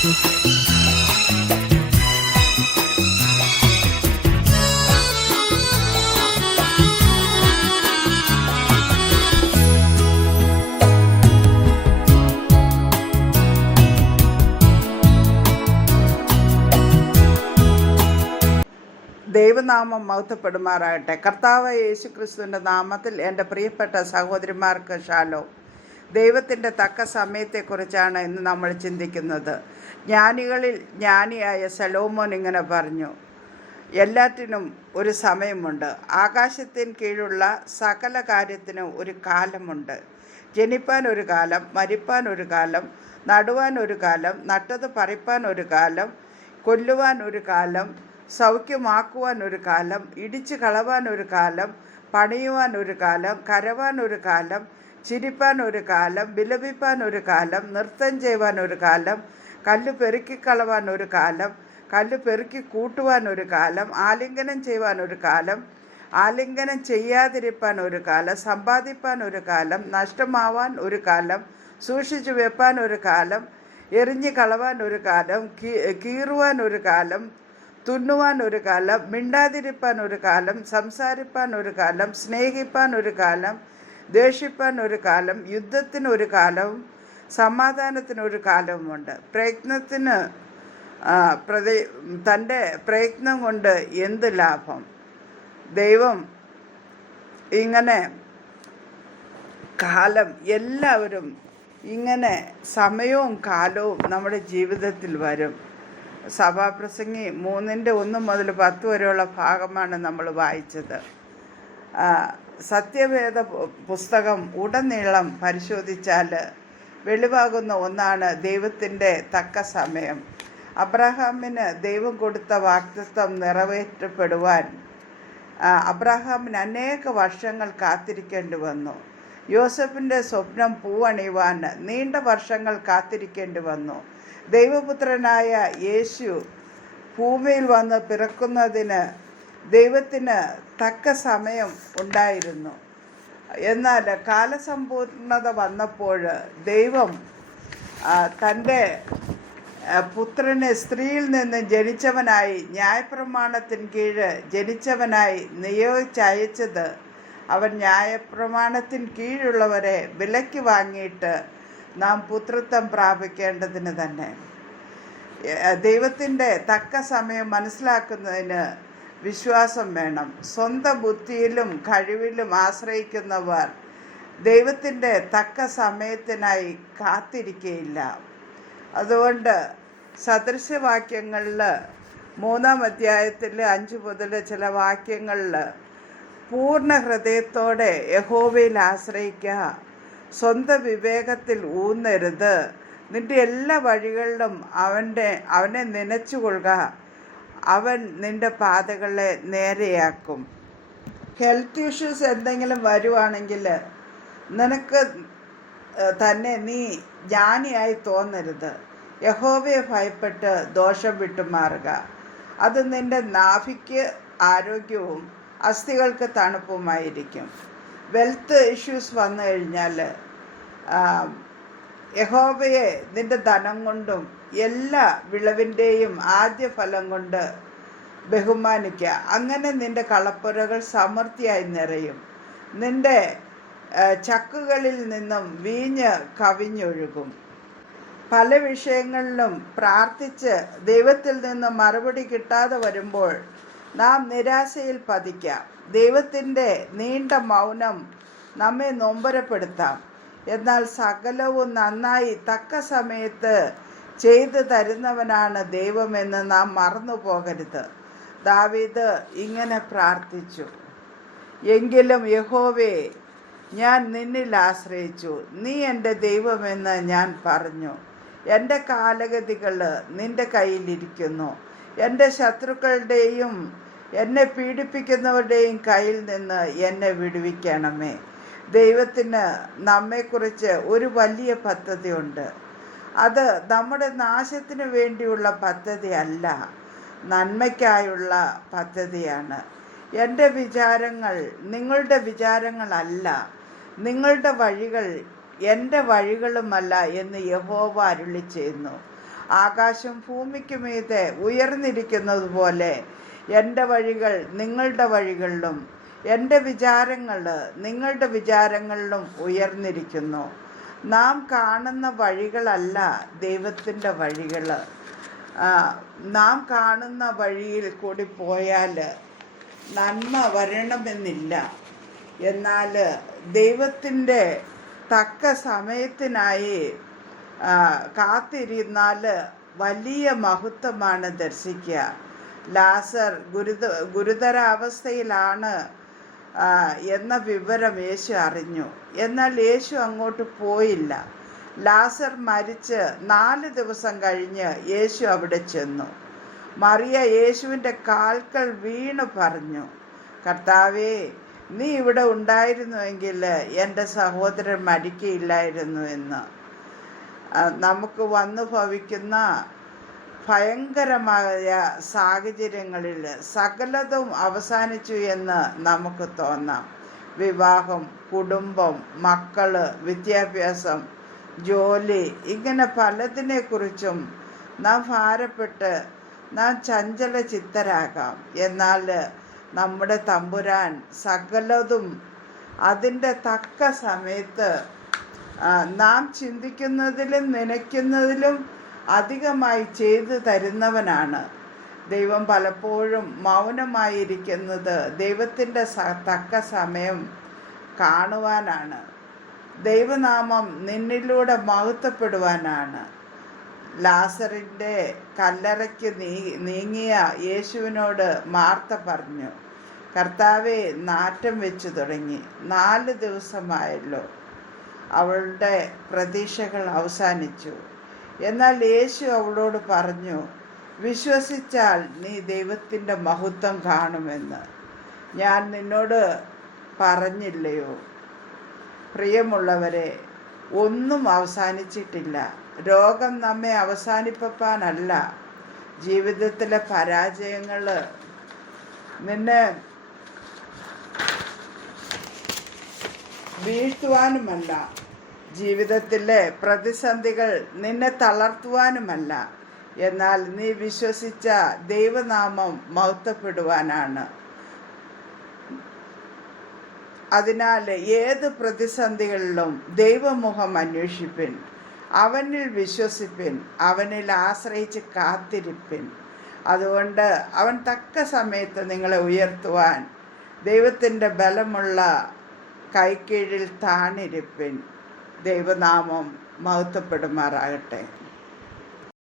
ദൈവനാമം മൗത്തപ്പെടുമാറാകട്ടെ കർത്താവ് യേശുക്രിസ്തുവിന്റെ നാമത്തിൽ എന്റെ പ്രിയപ്പെട്ട സഹോദരിമാർക്ക് ഷാലോ. ദൈവത്തിന്റെ തക്ക സമയത്തെക്കുറിച്ചാണ് ഇന്ന് നമ്മൾ ചിന്തിക്കുന്നത്. ജ്ഞാനികളിൽ ജ്ഞാനിയായ സലോമോൻ ഇങ്ങനെ പറഞ്ഞു എല്ലാറ്റിനും ഒരു സമയമുണ്ട്. ആകാശത്തിന് കീഴുള്ള സകല കാര്യത്തിനും ഒരു കാലമുണ്ട്. ജനിപ്പാൻ ഒരു കാലം മരിപ്പാൻ ഒരു കാലം നടുവാൻ ഒരു കാലം നട്ടത് പറിപ്പാൻ ഒരു കാലം കൊല്ലുവാൻ ഒരു കാലം സൗഖ്യമാക്കുവാൻ ഒരു കാലം ഇടിച്ചു കളവാൻ ഒരു കാലം പണിയുവാൻ ഒരു കാലം കരവാൻ ഒരു കാലം ചിരിപ്പാൻ ഒരു കാലം വിലപിപ്പാൻ ഒരു കാലം നൃത്തം ചെയ്യുവാൻ ഒരു കാലം കല്ല് പെറുക്കിക്കളവാൻ ഒരു കാലം കല്ല് പെറുക്കി കൂട്ടുവാൻ ഒരു കാലം ആലിംഗനം ചെയ്യുവാൻ ഒരു കാലം ആലിംഗനം ചെയ്യാതിരിപ്പാൻ ഒരു കാലം സമ്പാദിപ്പാൻ ഒരു കാലം നഷ്ടമാവാൻ ഒരു കാലം സൂക്ഷിച്ചു വെപ്പാൻ ഒരു കാലം എറിഞ്ഞു കളവാൻ ഒരു കാലം കീറുവാൻ ഒരു കാലം തുന്നുവാൻ ഒരു കാലം മിണ്ടാതിരിപ്പാൻ ഒരു കാലം സംസാരിപ്പാൻ ഒരു കാലം സ്നേഹിപ്പാൻ ഒരു കാലം ദേഷിപ്പാൻ ഒരു കാലം യുദ്ധത്തിന് ഒരു കാലവും സമാധാനത്തിന് ഒരു കാലവുമുണ്ട്. പ്രയത്നത്തിന് പ്രതി തന്റെ പ്രയത്നം കൊണ്ട് എന്ത് ലാഭം? ദൈവം ഇങ്ങനെ കാലം എല്ലാവരും ഇങ്ങനെ സമയവും കാലവും നമ്മുടെ ജീവിതത്തിൽ വരും. സഭാപ്രസംഗി മൂന്നിന്റെ ഒന്ന് മുതൽ പത്ത് വരെയുള്ള ഭാഗമാണ് നമ്മൾ വായിച്ചത്. സത്യവേദ പുസ്തകം ഉടനീളം പരിശോധിച്ചാൽ വെളിവാകുന്ന ഒന്നാണ് ദൈവത്തിന്റെ തക്ക സമയം. അബ്രഹാമിന് ദൈവം കൊടുത്ത വാക്തത്വം നിറവേറ്റപ്പെടുവാൻ അബ്രഹാമിന് അനേക വർഷങ്ങൾ കാത്തിരിക്കേണ്ടി വന്നു. യോസഫിന്റെ സ്വപ്നം പൂവണിയുവാൻ നീണ്ട വർഷങ്ങൾ കാത്തിരിക്കേണ്ടി വന്നു. ദൈവപുത്രനായ യേശു ഭൂമിയിൽ വന്ന് പിറക്കുന്നതിന് ദൈവത്തിന് തക്ക സമയം ഉണ്ടായിരുന്നു. എന്നാൽ കാലസമ്പൂർണത വന്നപ്പോൾ ദൈവം തന്റെ പുത്രനെ സ്ത്രീയിൽ നിന്ന് ജനിച്ചവനായി ന്യായപ്രമാണത്തിന് കീഴ് ജനിച്ചവനായി നിയോഗിച്ചയച്ചത് അവൻ ന്യായപ്രമാണത്തിന് കീഴുള്ളവരെ വിലയ്ക്ക് വാങ്ങിയിട്ട് നാം പുത്രത്വം പ്രാപിക്കേണ്ടതിന് തന്നെ. ദൈവത്തിന്റെ തക്ക സമയം മനസ്സിലാക്കുന്നതിന് വിശ്വാസം വേണം. സ്വന്തം ബുദ്ധിയിലും കഴിവിലും ആശ്രയിക്കുന്നവർ ദൈവത്തിന്റെ തക്ക സമയത്തിനായി കാത്തിരിക്കയില്ല. അതുകൊണ്ട് സദൃശവാക്യങ്ങളിൽ മൂന്നാം അധ്യായത്തിൽ അഞ്ച് മുതൽ ചില വാക്യങ്ങളിൽ പൂർണ ഹൃദയത്തോടെ യഹോവയിൽ ആശ്രയിക്കുക. സ്വന്തം വിവേകത്തിൽ ഊന്നരുത്. നിന്റെ എല്ലാ വഴികളിലും അവന്റെ അവനെ നനച്ചുകൊള്ളുക. അവൻ നിന്റെ പാതകളെ നേരെയാക്കും. ഹെൽത്ത് ഇഷ്യൂസ് എന്തെങ്കിലും വരുവാണെങ്കിൽ നിനക്ക് തന്നെ നീ ജ്ഞാനിയായി തോന്നരുത്. യഹോവയെ ഭയപ്പെട്ട് ദോഷം വിട്ടുമാറുക. അത് നിന്റെ നാഭിക്ക് ആരോഗ്യവും അസ്ഥികൾക്ക് തണുപ്പുമായിരിക്കും. വെൽത്ത് ഇഷ്യൂസ് വന്നു കഴിഞ്ഞാൽ യഹോവയെ നിന്റെ ധനം കൊണ്ടും എല്ലാ വിളവിന്റെയും ആദ്യ ഫലം കൊണ്ട് ബഹുമാനിക്കുക അങ്ങനെ നിന്റെ കളപ്പുരകൾ സമൃദ്ധിയായി നിറയും. നിന്റെ ചക്കുകളിൽ നിന്നും വീഞ്ഞ് കവിഞ്ഞൊഴുകും. പല വിഷയങ്ങളിലും പ്രാർത്ഥിച്ച് ദൈവത്തിൽ നിന്ന് മറുപടി കിട്ടാതെ വരുമ്പോൾ നാം നിരാശയിൽ പതിക്കാം. ദൈവത്തിന്റെ നീണ്ട മൗനം നമ്മെ നൊമ്പരപ്പെടുത്താം. എന്നാൽ സകലവും നന്നായി തക്ക സമയത്ത് ചെയ്തു തരുന്നവനാണ് ദൈവമെന്ന് നാം മറന്നു പോകരുത് ദാവീദ് ഇങ്ങനെ പ്രാർത്ഥിച്ചു. എങ്കിലും യഹോവേ ഞാൻ നിന്നിൽ ആശ്രയിച്ചു. നീ എന്റെ ദൈവമെന്ന് ഞാൻ പറഞ്ഞു. എന്റെ കാലഗതികൾ നിന്റെ കയ്യിലിരിക്കുന്നു. എന്റെ ശത്രുക്കളുടെയും എന്നെ പീഡിപ്പിക്കുന്നവരുടെയും കയ്യിൽ നിന്ന് എന്നെ വിടുവിക്കണമേ. ദൈവത്തിന് നമ്മെക്കുറിച്ച് ഒരു വലിയ പദ്ധതിയുണ്ട്. അത് നമ്മുടെ നാശത്തിന് വേണ്ടിയുള്ള പദ്ധതി അല്ല നന്മയ്ക്കായുള്ള പദ്ധതിയാണ്. എന്റെ വിചാരങ്ങൾ നിങ്ങളുടെ വിചാരങ്ങളല്ല നിങ്ങളുടെ വഴികൾ എന്റെ വഴികളുമല്ല എന്ന് യഹോവ അരുളി ചെയ്യുന്നു. ആകാശം ഭൂമിക്ക് മീതെ ഉയർന്നിരിക്കുന്നത് പോലെ എന്റെ വഴികൾ നിങ്ങളുടെ വഴികളിലും എന്റെ വിചാരങ്ങൾ നിങ്ങളുടെ വിചാരങ്ങളിലും ഉയർന്നിരിക്കുന്നു. നാം കാണുന്ന വഴികളല്ല ദൈവത്തിന്റെ വഴികൾ. നാം കാണുന്ന വഴിയിൽ കൂടി പോയാൽ നന്മ വരണമെന്നില്ല. എന്നാൽ ദൈവത്തിന്റെ തക്ക സമയത്തിനായി കാത്തിരുന്നാൽ വലിയ മഹത്വമാണ് ദർശിക്കുക. ലാസർ ഗുരുത ഗുരുതരാവസ്ഥയിലാണ് എന്ന വിവരം യേശു അറിഞ്ഞു. എന്നാൽ യേശു അങ്ങോട്ട് പോയില്ല. ലാസർ മരിച്ച് നാല് ദിവസം കഴിഞ്ഞ് യേശു അവിടെ ചെന്നു. മറിയ യേശുവിന്റെ കാൽക്കൽ വീണു പറഞ്ഞു കർത്താവേ നീ ഇവിടെ ഉണ്ടായിരുന്നുവെങ്കിൽ എന്റെ സഹോദരൻ മരിക്കയില്ലായിരുന്നു എന്ന്. നമുക്ക് വന്നു ഭവിക്കുന്ന ഭയങ്കരമായ സാഹചര്യങ്ങളിൽ സകലതും അവസാനിച്ചു എന്ന് നമുക്ക് തോന്നാം. വിവാഹം കുടുംബം മക്കൾ വിദ്യാഭ്യാസം ജോലി ഇങ്ങനെ പലതിനെക്കുറിച്ചും നാം ഭാരപ്പെട്ട് നാം ചഞ്ചല ചിത്തരാകാം എന്നാൽ നമ്മുടെ തമ്പുരാൻ സകലതും അതിന്റെ തക്ക സമയത്ത് നാം ചിന്തിക്കുന്നതിലും നനയ്ക്കുന്നതിലും അധികമായി ചെയ്തു തരുന്നവനാണ്. ദൈവം പലപ്പോഴും മൗനമായിരിക്കുന്നത് ദൈവത്തിന്റെ തക്ക സമയം കാണുവാനാണ്. ദൈവനാമം നിന്നിലൂടെ മഹത്വപ്പെടുവാനാണ്. ലാസറിന്റെ കല്ലറയ്ക്ക് നീ നീങ്ങിയ യേശുവിനോട് മാർത്ത പറഞ്ഞു. കർത്താവെ നാറ്റം വെച്ചു തുടങ്ങി. നാല് ദിവസമായല്ലോ. അവളുടെ പ്രതീക്ഷകൾ അവസാനിച്ചു. എന്നാൽ യേശു അവളോട് പറഞ്ഞു വിശ്വസിച്ചാൽ നീ ദൈവത്തിന്റെ മഹത്വം കാണുമെന്ന്. ഞാൻ നിന്നോട് പറഞ്ഞില്ലയോ? പ്രിയമുള്ളവരെ ഒന്നും അവസാനിച്ചിട്ടില്ല. രോഗം നമ്മെ അവസാനിപ്പാനല്ല ജീവിതത്തിലെ പരാജയങ്ങൾ നിന്നെ വീഴ്ത്തുവാനുമല്ല. ജീവിതത്തിലെ പ്രതിസന്ധികൾ നിന്നെ തളർത്തുവാനുമല്ല. എന്നാൽ നീ വിശ്വസിച്ച ദൈവനാമം മഹത്വപ്പെടുവാനാണ്. അതിനാൽ ഏത് പ്രതിസന്ധികളിലും ദൈവമുഖം അന്വേഷിപ്പിൻ. അവനിൽ വിശ്വസിപ്പിൻ. അവനിൽ ആശ്രയിച്ച് കാത്തിരിപ്പിൻ. അതുകൊണ്ട് അവൻ തക്ക സമയത്ത് നിങ്ങളെ ഉയർത്തുവാൻ ദൈവത്തിന്റെ ബലമുള്ള കൈക്കീഴിൽ താണിരിപ്പിൻ. ദൈവനാമം മഹത്വപ്പെടുമാറാകട്ടെ.